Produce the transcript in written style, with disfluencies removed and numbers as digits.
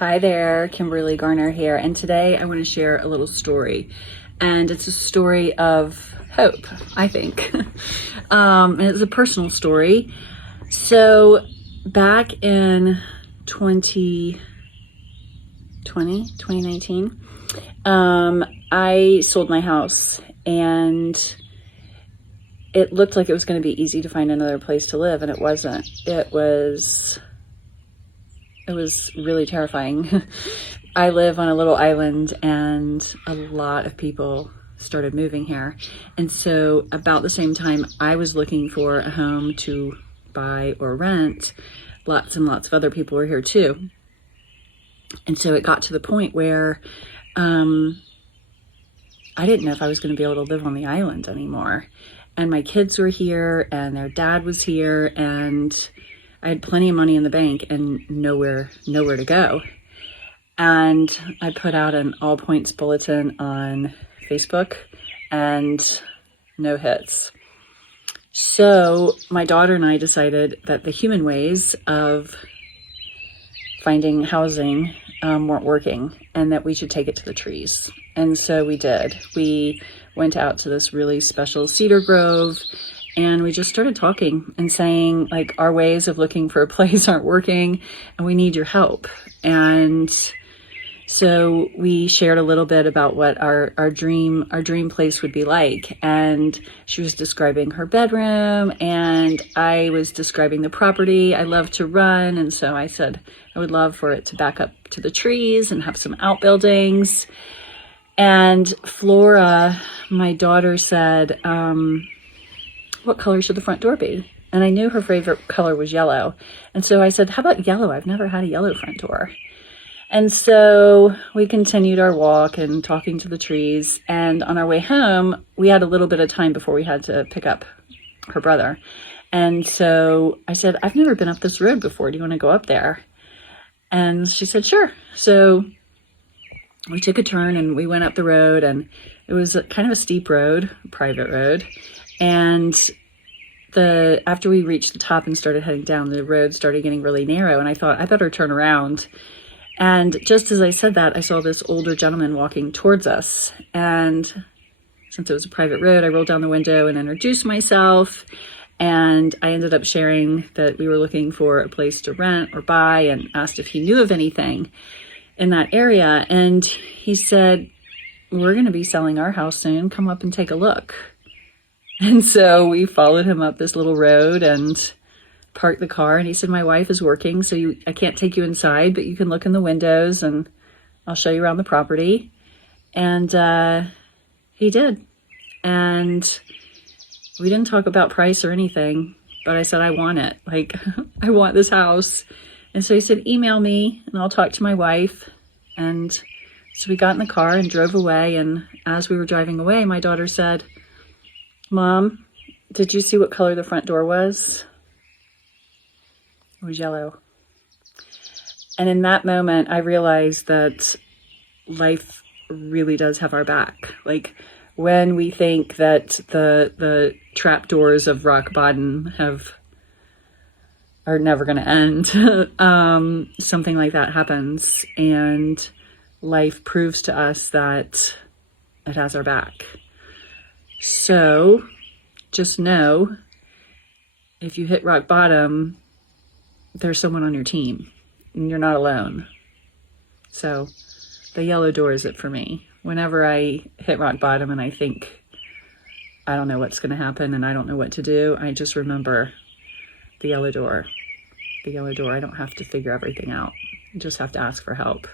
Hi there, Kimberly Garner here, and today I want to share a little story, and it's a story of hope, I think. And it's a personal story. So back in 2019, I sold my house, and it looked like it was going to be easy to find another place to live, and it wasn't. It was really terrifying. I live on a little island, and a lot of people started moving here. And so about the same time I was looking for a home to buy or rent, lots and lots of other people were here too. And so it got to the point where I didn't know if I was going to be able to live on the island anymore. And my kids were here, and their dad was here, and I had plenty of money in the bank and nowhere to go. And I put out an all points bulletin on Facebook, and no hits. So my daughter and I decided that the human ways of finding housing weren't working, and that we should take it to the trees. And so we did. We went out to this really special cedar grove, and we just started talking and saying, like, our ways of looking for a place aren't working, and we need your help. And so we shared a little bit about what our dream place would be like. And she was describing her bedroom, and I was describing the property. I love to run, and so I said I would love for it to back up to the trees and have some outbuildings. And Flora, my daughter, said, what color should the front door be? And I knew her favorite color was yellow. And so I said, how about yellow? I've never had a yellow front door. And so we continued our walk and talking to the trees. And on our way home, we had a little bit of time before we had to pick up her brother. And so I said, I've never been up this road before. Do you want to go up there? And she said, sure. So we took a turn and we went up the road, and it was kind of a steep road, a private road. And after we reached the top and started heading down, the road started getting really narrow, and I thought, I better turn around. And just as I said that, I saw this older gentleman walking towards us. And since it was a private road, I rolled down the window and introduced myself. And I ended up sharing that we were looking for a place to rent or buy, and asked if he knew of anything in that area. And he said, we're going to be selling our house soon. Come up and take a look. And so we followed him up this little road and parked the car. And he said, my wife is working, so I can't take you inside, but you can look in the windows and I'll show you around the property. And he did. And we didn't talk about price or anything, but I said, I want it. Like, I want this house. And so he said, email me and I'll talk to my wife. And so we got in the car and drove away. And as we were driving away, my daughter said, Mom, did you see what color the front door was? It was yellow. And in that moment, I realized that life really does have our back. Like, when we think that the trap doors of rock bottom are never going to end, something like that happens, and life proves to us that it has our back. So just know, if you hit rock bottom, there's someone on your team and you're not alone. So the yellow door is it for me. Whenever I hit rock bottom and I think I don't know what's going to happen and I don't know what to do, I just remember the yellow door. The yellow door. I don't have to figure everything out. I just have to ask for help.